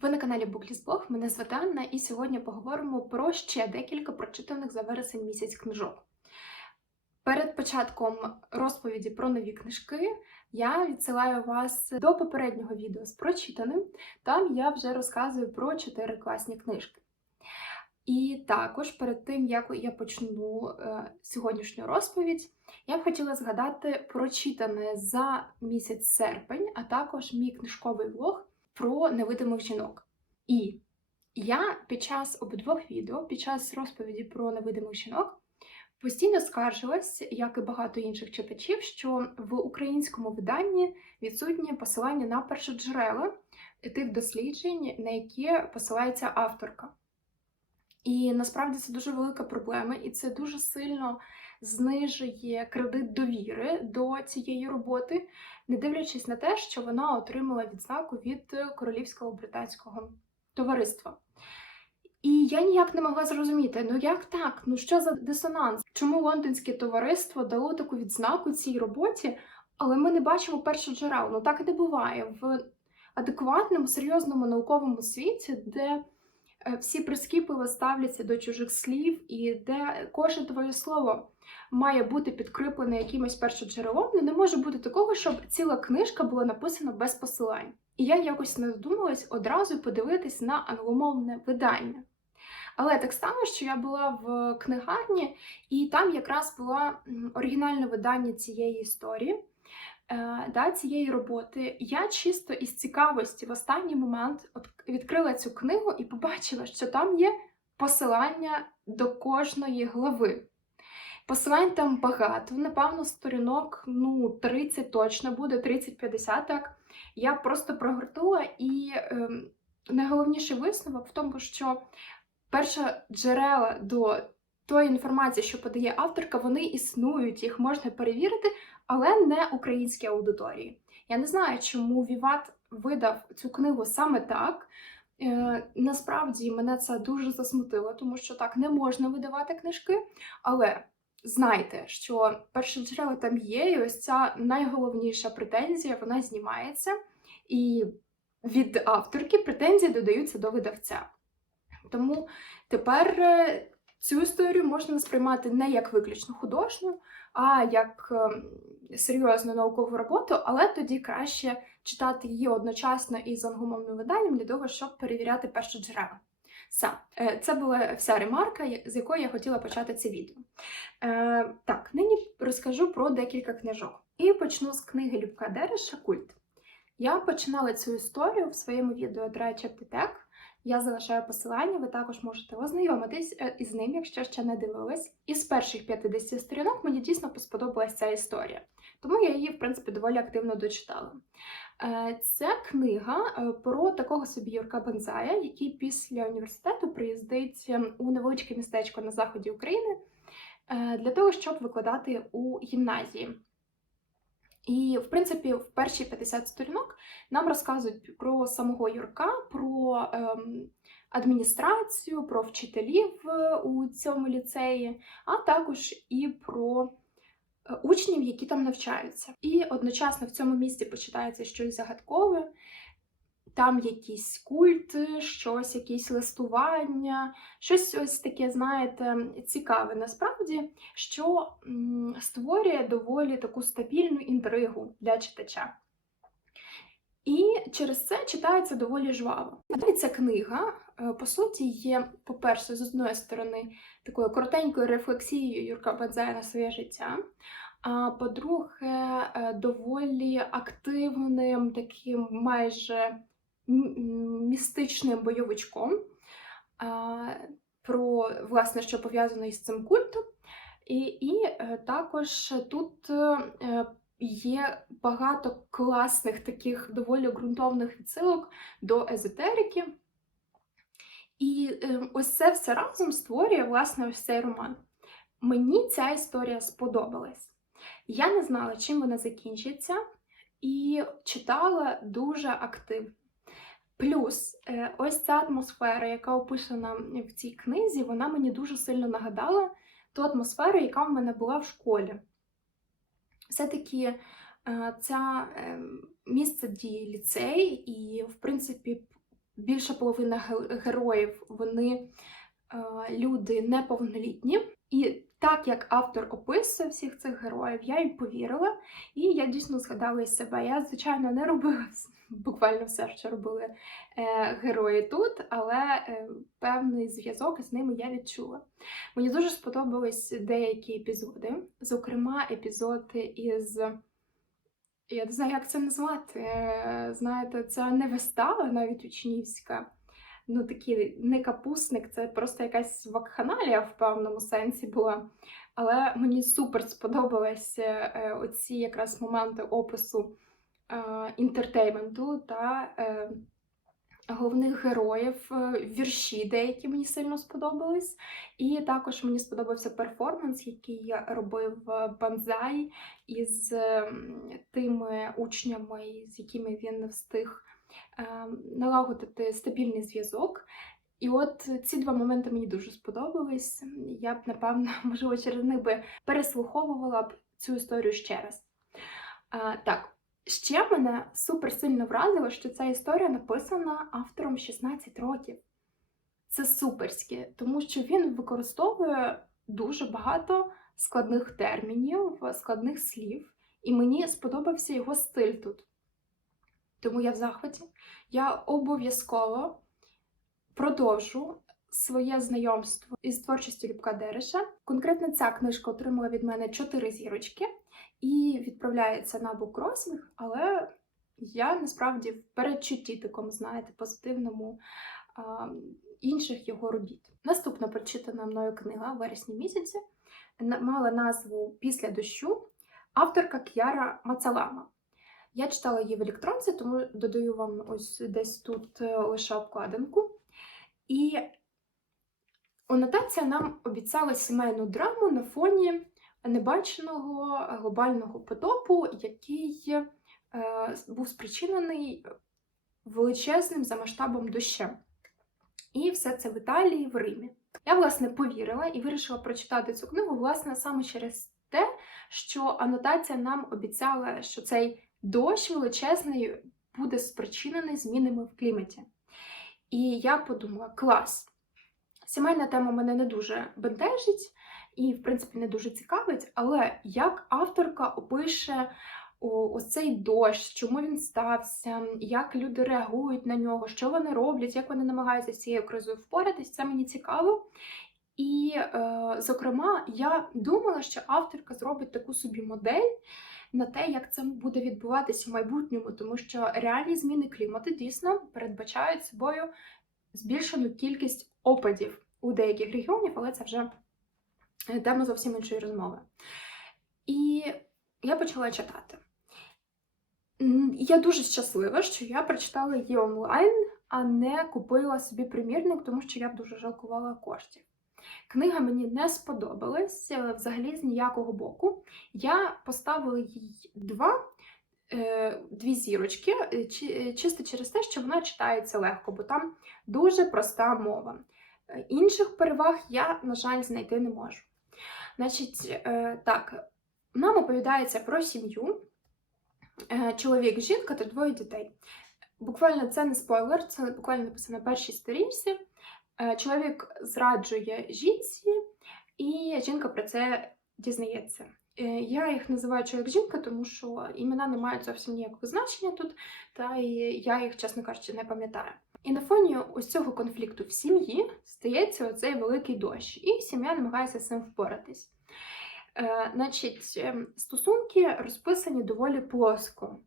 Ви на каналі Буклісблог, мене звати Анна, і сьогодні поговоримо про ще декілька прочитаних за вересень місяць книжок. Перед початком розповіді про нові книжки я відсилаю вас до попереднього відео з прочитаним. Там я вже розказую про чотири класні книжки. І також перед тим, як я почну е, сьогоднішню розповідь, я б хотіла згадати прочитане за місяць серпень, а також мій книжковий влог про невидимих жінок. І я під час обидвох відео, під час розповіді про невидимих жінок, постійно скаржилась, як і багато інших читачів, що в українському виданні відсутнє посилання на першоджерела тих досліджень, на які посилається авторка. І насправді це дуже велика проблема, і це дуже сильно знижує кредит довіри до цієї роботи, не дивлячись на те, що вона отримала відзнаку від Королівського британського товариства. І я ніяк не могла зрозуміти, ну як так? Ну що за дисонанс? Чому лондонське товариство дало таку відзнаку цій роботі, але ми не бачимо першоджерел? Ну так і не буває в адекватному, серйозному науковому світі, де всі прискіпливо ставляться до чужих слів, і де кожне твоє слово має бути підкріплене якимось першоджерелом, ну не може бути такого, щоб ціла книжка була написана без посилань. І я якось не додумалась одразу подивитись на англомовне видання. Але так стало, що я була в книгарні, і там якраз було оригінальне видання цієї історії. Е, да, цієї роботи, я чисто із цікавості в останній момент відкрила цю книгу і побачила, що там є посилання до кожної глави. Посилань там багато, напевно, сторінок ну, 30 точно буде, 30-50 так. Я просто прогортула і е, найголовніший висновок в тому, що перша джерела до тої інформації, що подає авторка, вони існують, їх можна перевірити, але не українській аудиторії. Я не знаю, чому Віват видав цю книгу саме так. Е, Насправді мене це дуже засмутило, тому що так не можна видавати книжки. Але знайте, що перші джерела там є, і ось ця найголовніша претензія вона знімається. І від авторки претензії додаються до видавця. Тому тепер е, цю історію можна сприймати не як виключно художню, а як ем, серйозну наукову роботу, але тоді краще читати її одночасно із англомовним виданням для того, щоб перевіряти перші джерела. Все. Це була вся ремарка, з якої я хотіла почати це відео. Е, Так, нині розкажу про декілька книжок. І почну з книги Любка Дереша Культ. Я починала цю історію в своєму відео Треча Птитек. Я залишаю посилання, ви також можете ознайомитись е, із ним, якщо ще не дивились. Із перших 50 сторінок мені дійсно сподобалася ця історія, тому я її, в принципі, доволі активно дочитала. Е, Ця книга е, про такого собі Юрка Бензая, який після університету приїздить ем, у невеличке містечко на заході України для того, щоб викладати у гімназії. І, в принципі, в перші 50 сторінок нам розказують про самого Юрка, про ем, адміністрацію, про вчителів е, у цьому ліцеї, а також і про е, учнів, які там навчаються. І одночасно в цьому місці почитається щось загадкове, там якийсь культ, щось, якісь листування, щось ось таке, знаєте, цікаве насправді, що створює доволі таку стабільну інтригу для читача. І через це читається доволі жваво. Ця книга, е, по суті, є, по-перше, з одної сторони, такою коротенькою рефлексією Юрка Бадзая на своє життя. А по-друге, е, доволі активним, таким майже містичним бойовичком, про власне, що пов'язано із цим культом. І і е, також тут е, є багато класних таких доволі ґрунтовних відсилок до езотерики. І е, ось це все разом створює власне ось цей роман. Мені ця історія сподобалась. Я не знала, чим вона закінчиться, і читала дуже активно. Плюс е, ось ця атмосфера, яка описана в цій книзі, вона мені дуже сильно нагадала ту атмосферу, яка в мене була в школі. Все-таки е, це ем, місце дії ліцей, і, в принципі, більша половина героїв вони е, люди неповнолітні. І так як автор описує всіх цих героїв, я їм повірила, і я дійсно згадала із себе. Я, звичайно, не робила буквально все, що робили е, герої тут, але е, певний зв'язок з ними я відчула. Мені дуже сподобались деякі епізоди, зокрема, епізод із. Я не знаю, як це назвати. Е, Знаєте, це не вистава, навіть учнівська. Ну, такий не капусник, це просто якась вакханалія в певному сенсі була. Але мені супер сподобались е, оці якраз моменти опису е, інтертейменту та е, головних героїв, вірші деякі мені сильно сподобались. І також мені сподобався перформанс, який робив е, Банзай із тими учнями, з якими він встиг налагодити стабільний зв'язок. І от ці два моменти мені дуже сподобались. Я б, напевно, можливо, через них би переслуховувала б цю історію ще раз. А, так, ще мене супер сильно вразило, що ця історія написана автором 16 років. Це суперське, тому що він використовує дуже багато складних термінів, складних слів, і мені сподобався його стиль тут. Тому я в захваті. Я обов'язково продовжу своє знайомство із творчістю Любка Дереша. Конкретно ця книжка отримала від мене 4 зірочки і відправляється на буккросінг, але я насправді в передчутті такому, знаєте, позитивному а, інших його робіт. Наступна прочитана мною книга в вересні місяці мала назву Після дощу авторка К'яра Мацалама. Я читала її в електронці, тому додаю вам ось десь тут е, лише обкладинку. І анотація нам обіцяла сімейну драму на фоні небаченого глобального потопу, який е, був спричинений величезним за масштабом дощем. І все це в Італії, в Римі. Я, власне, повірила і вирішила прочитати цю книгу, власне, саме через те, що анотація нам обіцяла, що цей дощ величезний буде спричинений змінами в кліматі. І я подумала: клас! Сімейна тема мене не дуже бентежить і, в принципі, не дуже цікавить, але як авторка опише ось цей дощ, чому він стався, як люди реагують на нього, що вони роблять, як вони намагаються з цією кризою впоратись, це мені цікаво. І, е, зокрема, я думала, що авторка зробить таку собі модель на те, як це буде відбуватися в майбутньому, тому що реальні зміни клімату дійсно передбачають собою збільшену кількість опадів у деяких регіонів, але це вже е, тема зовсім іншої розмови. І я почала читати. Я дуже щаслива, що я прочитала її онлайн, а не купила собі примірник, тому що я б дуже жалкувала коштів. Книга мені не сподобалась е, взагалі з ніякого боку. Я поставила їй два, е, дві зірочки, е, чи- чисто через те, що вона читається легко, бо там дуже проста мова. Інших переваг я, на жаль, знайти не можу. Значить, так, нам оповідається про сім'ю, чоловік, жінка та двоє дітей. Буквально це не спойлер, це буквально написано на першій сторінці. Е, Чоловік зраджує жінці, і жінка про це дізнається. Е, Я їх називаю чоловік-жінка, тому що імена не мають зовсім ніякого значення тут, та я їх, чесно кажучи, не пам'ятаю. І на фоні ось цього конфлікту в сім'ї стається оцей великий дощ, і сім'я намагається з цим впоратись. Е, значить, ем, стосунки розписані доволі плоско.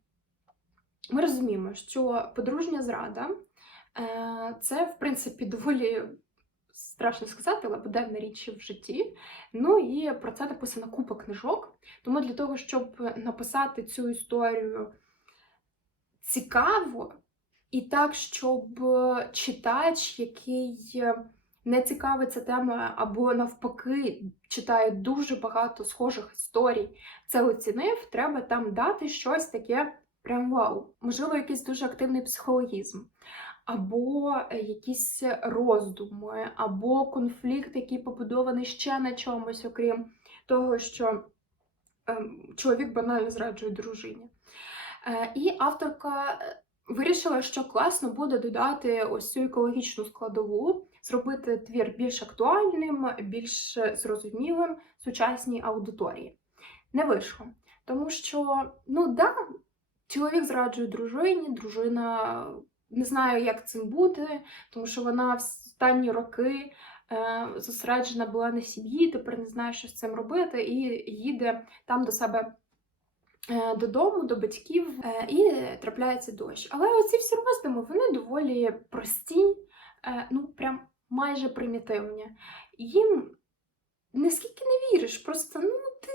Ми розуміємо, що подружня зрада е, це, в принципі, доволі страшно сказати, але буденна річ в житті. Ну і про це написана купа книжок. Тому для того, щоб написати цю історію цікаво і так, щоб читач, який не цікавиться темою, або навпаки читає дуже багато схожих історій, це оцінив, треба там дати щось таке прям вау. Можливо, якийсь дуже активний психологізм, або е, якісь роздуми, або конфлікт, який побудований ще на чомусь, окрім того, що ем, чоловік банально зраджує дружині. Е, І авторка е, вирішила, що класно буде додати ось цю екологічну складову, зробити твір більш актуальним, більш зрозумілим сучасній аудиторії. Не вийшло. Тому що, ну да, чоловік зраджує дружині, дружина не знаю, як цим бути, тому що вона в останні роки е, зосереджена була на сім'ї, тепер не знає, що з цим робити, і їде там до себе. е, Додому, до батьків, е, і трапляється дощ. Але оці всі роздуми, вони доволі прості, ну прям майже примітивні. Їм наскільки не віриш, просто ну ти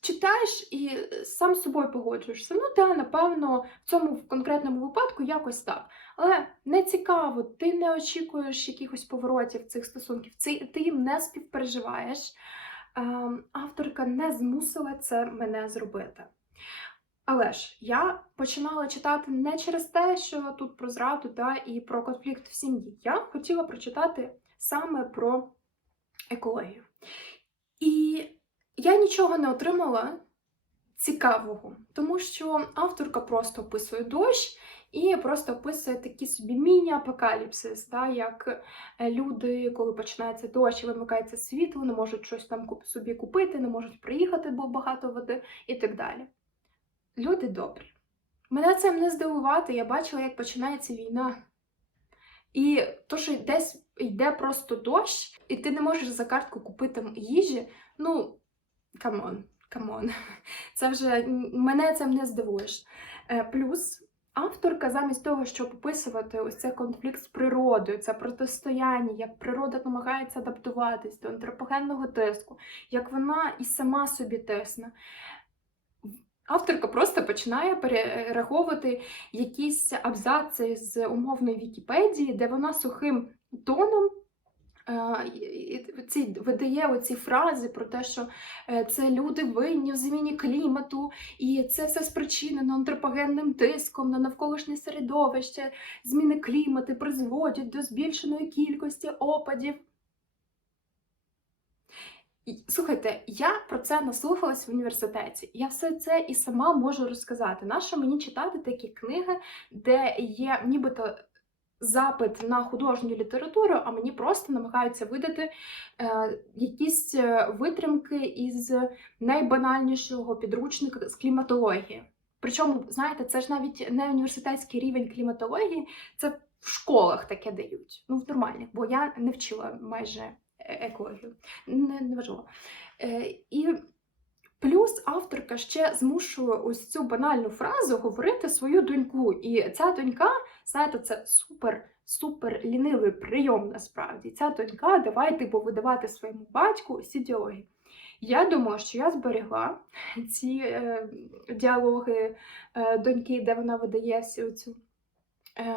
читаєш і сам з собою погоджуєшся. Ну та напевно в цьому конкретному випадку якось так. Але не цікаво, ти не очікуєш якихось поворотів цих стосунків, ти їм не співпереживаєш. Ем, Авторка не змусила це мене зробити. Але ж я починала читати не через те, що тут про зраду та, і про конфлікт в сім'ї. Я хотіла прочитати саме про екологію. І я нічого не отримала цікавого, тому що авторка просто описує дощ і просто описує такі собі міні-апокаліпсис, да, як е, люди, коли починається дощ вимикається світло, не можуть щось там собі купити, не можуть приїхати, бо багато води і так далі. Люди добрі. Мене цим не здивувати, я бачила, як починається війна. І то, що десь йде просто дощ, і ти не можеш за картку купити їжі, ну, камон, камон. Це вже мене цим не здивуєш. Е, Плюс авторка, замість того, щоб описувати ось цей конфлікт з природою, це протистояння, як природа намагається адаптуватись до антропогенного тиску, як вона і сама собі тисне. Авторка просто починає перераховувати якісь абзаци з умовної Вікіпедії, де вона сухим тоном ці, видає оці фрази про те, що е, це люди винні в зміні клімату, і це все спричинено антропогенним тиском на навколишнє середовище, зміни клімату призводять до збільшеної кількості опадів. Слухайте, я про це наслухалась в університеті. Я все це і сама можу розказати. Нащо мені читати такі книги, де є нібито запит на художню літературу, а мені просто намагаються видати е, якісь е, витримки із найбанальнішого підручника з кліматології. Причому, знаєте, це ж навіть не університетський рівень кліматології, це в школах таке дають. Ну, в нормальних, бо я не вчила майже е- екологію. Не, не важливо. Е, і плюс авторка ще змушує ось цю банальну фразу говорити свою доньку. І ця донька, знаєте, це супер. Супер лінивий прийом насправді. Ця донька давай типу видавати своєму батьку ці діалоги. Я думала, що я зберегла ці е, діалоги е, доньки, де вона видає всю цю е,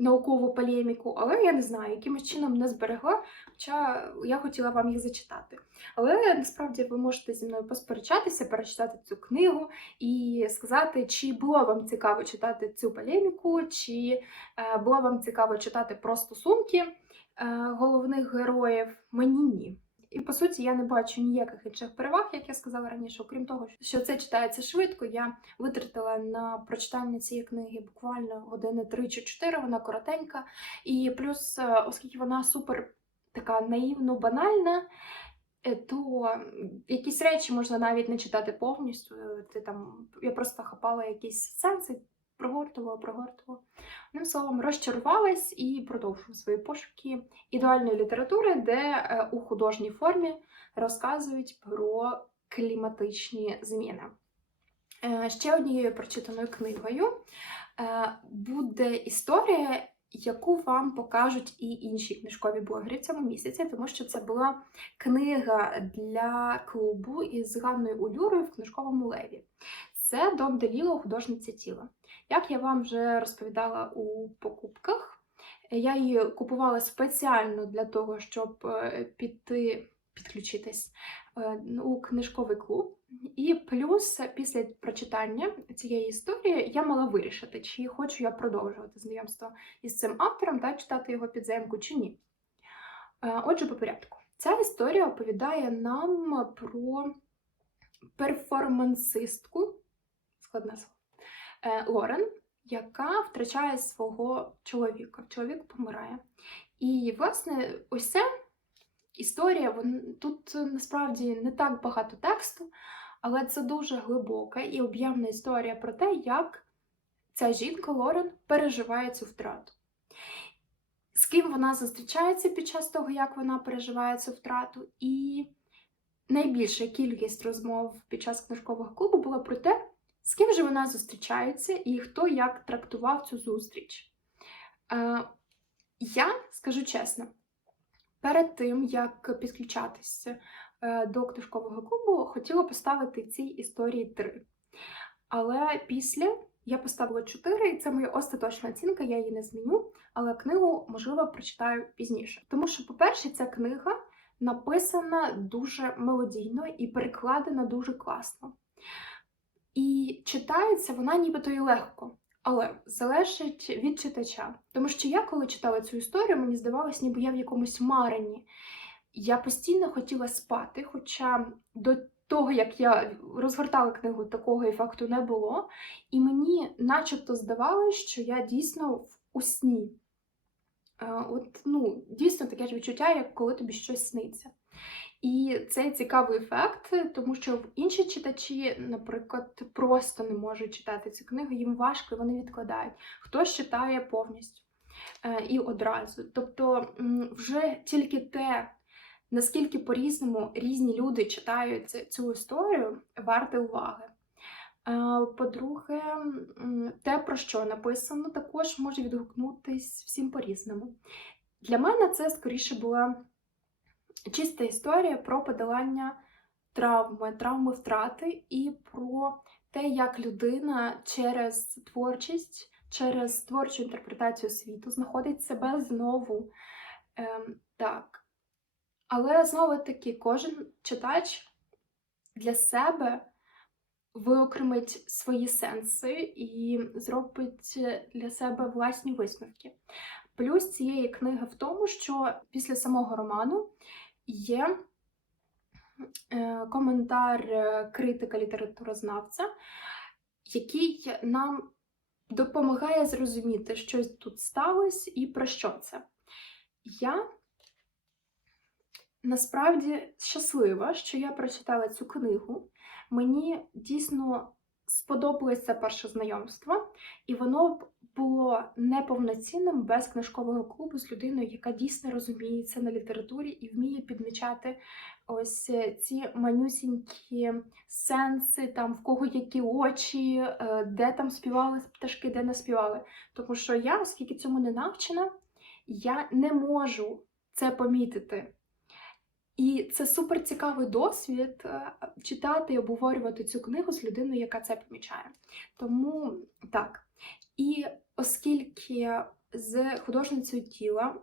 наукову полеміку, але я не знаю, якимось чином не зберегла, хоча я хотіла вам їх зачитати. Але насправді ви можете зі мною посперечатися, перечитати цю книгу і сказати, чи було вам цікаво читати цю полеміку, чи е, було вам цікаво читати про стосунки е, головних героїв. Мені ні. І по суті, я не бачу ніяких інших переваг, як я сказала раніше, окрім того, що це читається швидко. Я витратила на прочитання цієї книги буквально години 3 чи 4, вона коротенька. І плюс, е, оскільки вона супер така наївно банальна, е, то якісь речі можна навіть не читати повністю. Е, Ти там я просто хапала якісь сенси, прогортувала, прогортувала. Одним словом, розчарувалась і продовжую свої пошуки ідеальної літератури, де е, у художній формі розказують про кліматичні зміни. Е, Ще однією прочитаною книгою е, буде історія, яку вам покажуть і інші книжкові блогери в цьому місяці, тому що це була книга для клубу із Ганною Улюрою в книжковому леві. Це Дом Деліло, художниця тіла. Як я вам вже розповідала у покупках, я її купувала спеціально для того, щоб е, піти підключитись е, у книжковий клуб. І плюс після прочитання цієї історії я мала вирішити, чи хочу я продовжувати знайомство із цим автором та читати його підземку чи ні. Е, Отже, по порядку. Ця історія оповідає нам про перформансистку, складне слово, Лорен, яка втрачає свого чоловіка. Чоловік помирає. І, власне, ось ця історія, вон- тут е, насправді не так багато тексту, але це дуже глибока і об'ємна історія про те, як ця жінка Лорен переживає цю втрату. З ким вона зустрічається під час того, як вона переживає цю втрату, і найбільша кількість розмов під час книжкового клубу була про те, з ким же вона зустрічається і хто як трактував цю зустріч. Е, я скажу чесно, перед тим, як підключатися е, до книжкового клубу, хотіла поставити цій історії 3. Але після я поставила 4, і це моя остаточна оцінка, я її не зміню, але книгу, можливо, прочитаю пізніше. Тому що, по-перше, ця книга написана дуже мелодійно і перекладена дуже класно. І читається вона нібито і легко, але залежить від читача. Тому що я, коли читала цю історію, мені здавалось, ніби я в якомусь марені. Я постійно хотіла спати, хоча до того, як я розгортала книгу, такого ефекту не було. І мені начебто здавалось, що я дійсно в усні. Е, От, ну, дійсно таке ж відчуття, як коли тобі щось сниться. І це цікавий ефект, тому що інші читачі, наприклад, просто не можуть читати цю книгу, їм важко, вони відкладають. Хтось читає повністю е, і одразу. Тобто, вже тільки те, наскільки по-різному різні люди читають цю історію, варте уваги. Е, По-друге, те, про що написано, також може відгукнутись всім по-різному. Для мене це скоріше була чиста історія про подолання травми, травми втрати і про те, як людина через творчість, через творчу інтерпретацію світу знаходить себе знову. Ем, так. Але знову таки, кожен читач для себе виокремить свої сенси і зробить для себе власні висновки. Плюс цієї книги в тому, що після самого роману є е, коментар е, критика літературознавця, який нам допомагає зрозуміти, що тут сталося і про що це. Я насправді щаслива, що я прочитала цю книгу. Мені дійсно сподобалось це перше знайомство, і воно було неповноцінним без книжкового клубу з людиною, яка дійсно розуміється на літературі і вміє підмічати ось е, ці манюсінькі сенси, там в кого які очі, е, де там співали пташки, де не співали. Тому що я, оскільки цьому не навчена, я не можу це помітити. І це супер цікавий досвід е, читати і обговорювати цю книгу з людиною, яка це помічає. Тому так. І оскільки з художницею тіла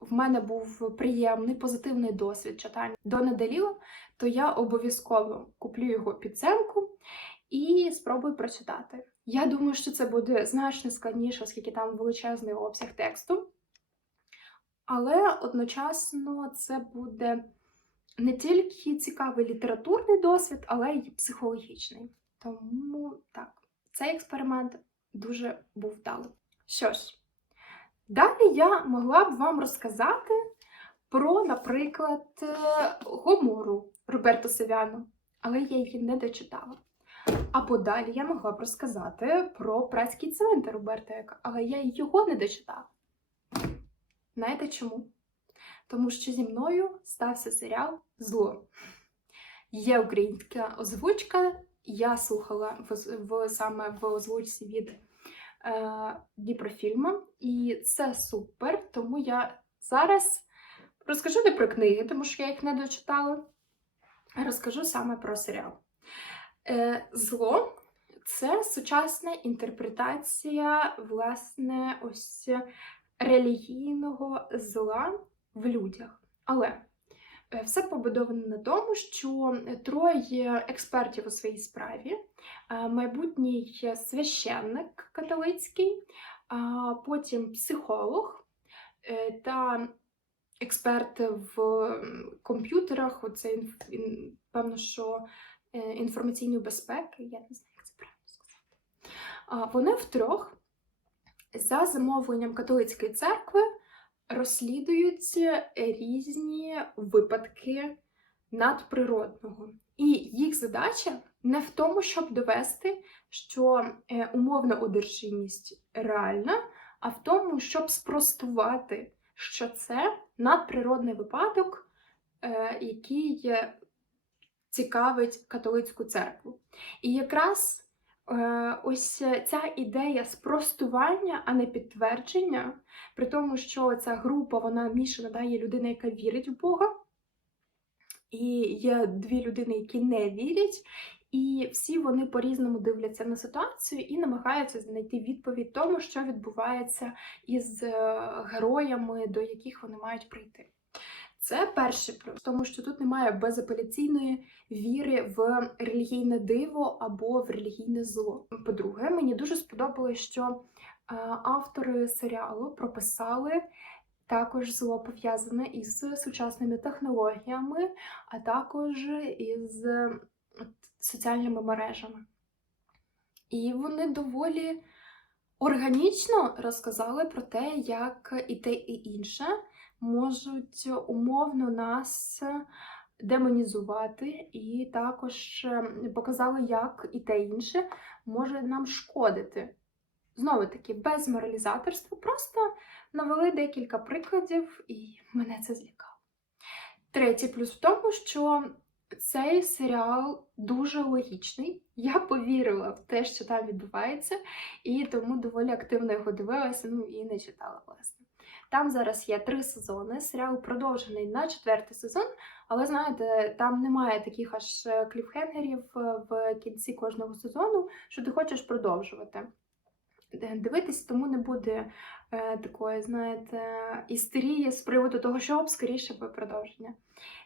в мене був приємний позитивний досвід читання Дона Деліо, то я обов'язково куплю його підсемку і спробую прочитати. Я думаю, що це буде значно складніше, оскільки там величезний обсяг тексту. Але одночасно це буде не тільки цікавий літературний досвід, але й психологічний. Тому так, цей експеримент дуже був вдалий. Що ж, далі я могла б вам розказати про, наприклад, е, Гомору Роберто Севяно, але я її не дочитала. Або далі я могла б розказати про пратський цвинтар Роберта але я його не дочитала. Знаєте чому? Тому що зі мною стався серіал Зло. Є українська озвучка, я слухала в, в саме в озвучці від е, Дніпрофільма, і це супер. Тому я зараз розкажу не про книги, тому що я їх не дочитала. Розкажу саме про серіал. Е, Зло це сучасна інтерпретація, власне, ось релігійного зла в людях. Але е, все побудовано на тому, що троє експертів у своїй справі, е, майбутній священник католицький, потім психолог е, та експерт в комп'ютерах, оце певно, що інформаційної безпеки, я не знаю, як це правильно сказати. Вони втрьох За замовленням католицької церкви розслідуються різні випадки надприродного. І їх задача не в тому, щоб довести, що е, умовна одержимість реальна, а в тому, щоб спростувати, що це надприродний випадок, е, який е, цікавить католицьку церкву. І якраз ось ця ідея спростування, а не підтвердження, при тому, що ця група вона мішана, да, є людина, яка вірить в Бога, і є дві людини, які не вірять. І всі вони по-різному дивляться на ситуацію і намагаються знайти відповідь тому, що відбувається із е, героями, до яких вони мають прийти. Це перший плюс, тому що тут немає безапеляційної віри в релігійне диво або в релігійне зло. По-друге, мені дуже сподобалось, що е, автори серіалу прописали також зло пов'язане із сучасними технологіями, а також із соціальними мережами. І вони доволі органічно розказали про те, як і те, і інше можуть умовно нас демонізувати, і також е, показали, як і те інше може нам шкодити. Знову таки, без моралізаторства, просто навели декілька прикладів, і мене це злякало. Третій плюс в тому, що цей серіал дуже логічний. Я повірила в те, що там відбувається, і тому доволі активно його дивилася, ну і не читала, власне. Там зараз є три сезони. Серіал продовжений на четвертий сезон, але знаєте, там немає таких аж кліфхенгерів в кінці кожного сезону, що ти хочеш продовжувати. Дивитись, тому не буде е, такої, знаєте, істерії з приводу того, що б скоріше би продовження.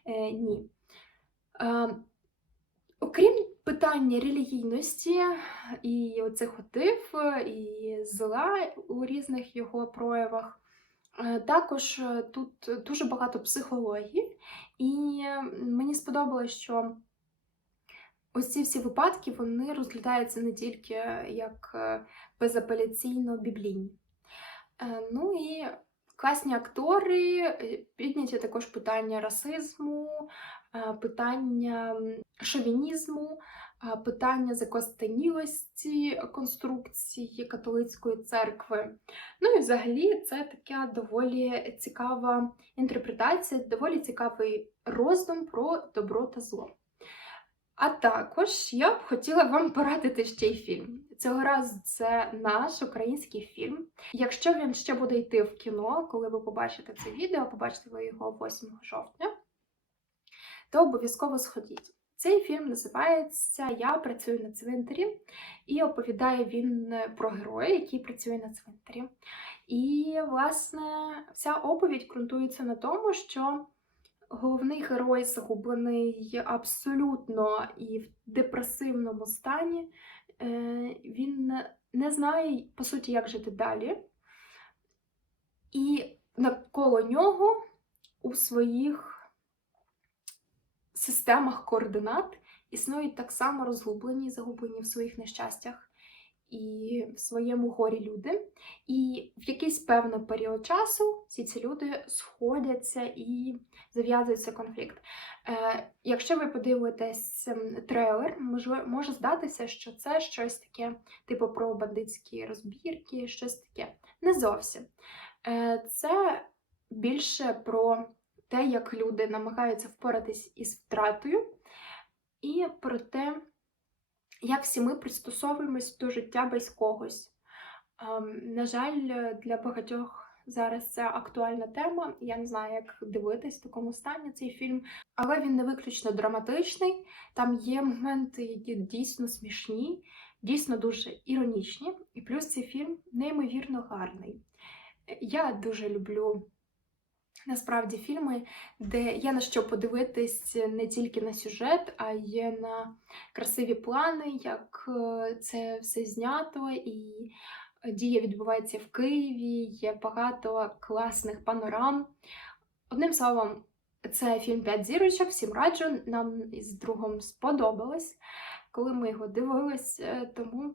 Е, ні. Е, окрім питання релігійності і оцих отив, і зла у різних його проявах, е, також е, тут дуже багато психології, і мені сподобалось, що ось ці всі випадки вони розглядаються не тільки як е, безапеляційно біблійні. Е, Ну і класні актори, е, підняті також питання расизму, е, питання шовінізму, е, питання закостенілості конструкції католицької церкви. Ну і взагалі це така доволі цікава інтерпретація, доволі цікавий роздум про добро та зло. А також я б хотіла вам порадити ще й фільм. Цього разу це наш український фільм. Якщо він ще буде йти в кіно, коли ви побачите це відео, побачите ви його 8 жовтня, то обов'язково сходіть. Цей фільм називається Я працюю на цвинтарі, і оповідає він про героя, який працює на цвинтарі. І, власне, вся оповідь ґрунтується на тому, що головний герой загублений абсолютно і в депресивному стані. Е, Він не знає, по суті, як жити далі. І навколо нього у своїх системах координат існують так само розгублені, загублені в своїх нещастях і в своєму горі люди. І в якийсь певний період часу всі ці люди сходяться і зав'язується конфлікт. Е, Якщо ви подивитесь ем, трейлер, може, може здатися, що це щось таке, типу про бандитські розбірки, щось таке. Не зовсім. Е, Це більше про те, як люди намагаються впоратись із втратою, і про те, як всі ми пристосовуємось до життя без когось. Ем, на жаль, для багатьох зараз це актуальна тема. Я не знаю, як дивитись в такому стані цей фільм, але він не виключно драматичний. Там є моменти, які дійсно смішні, дійсно дуже іронічні. І плюс цей фільм неймовірно гарний. Я дуже люблю. Насправді фільми, де є на що подивитись не тільки на сюжет, а й на красиві плани, як е, це все знято, і дія відбувається в Києві, є багато класних панорам. Одним словом, це фільм «П'ять зірочок, всім раджу. Нам із другом сподобалось, коли ми його дивились, е, тому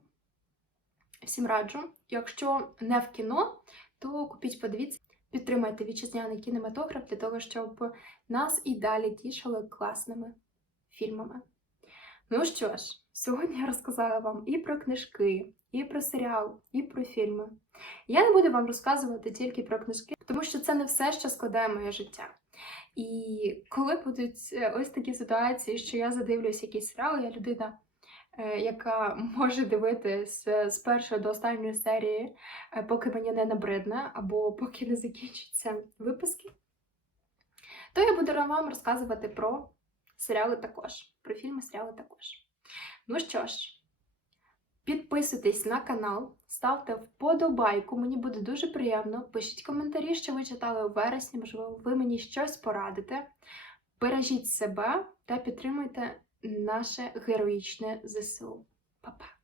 Всім раджу. Якщо не в кіно, то купіть, подивіться, підтримайте вітчизняний кінематограф для того, щоб нас і далі тішили класними фільмами. Ну що ж, сьогодні я розказала вам і про книжки, і про серіал, і про фільми. Я не буду вам розказувати тільки про книжки, тому що це не все, що складає моє життя. І коли будуть е, ось такі ситуації, що я задивлюсь якийсь серіал, я людина, яка може дивитись е, з першої до останньої серії, е, поки мені не набридне, або поки не закінчаться випуски, то я буду вам розказувати про серіали також, про фільми, серіали також. Ну що ж, підписуйтесь на канал, ставте вподобайку, мені буде дуже приємно. Пишіть коментарі, що ви читали у вересні, можливо, ви мені щось порадите. Бережіть себе та підтримуйте наше героїчне ЗСУ. Па-па!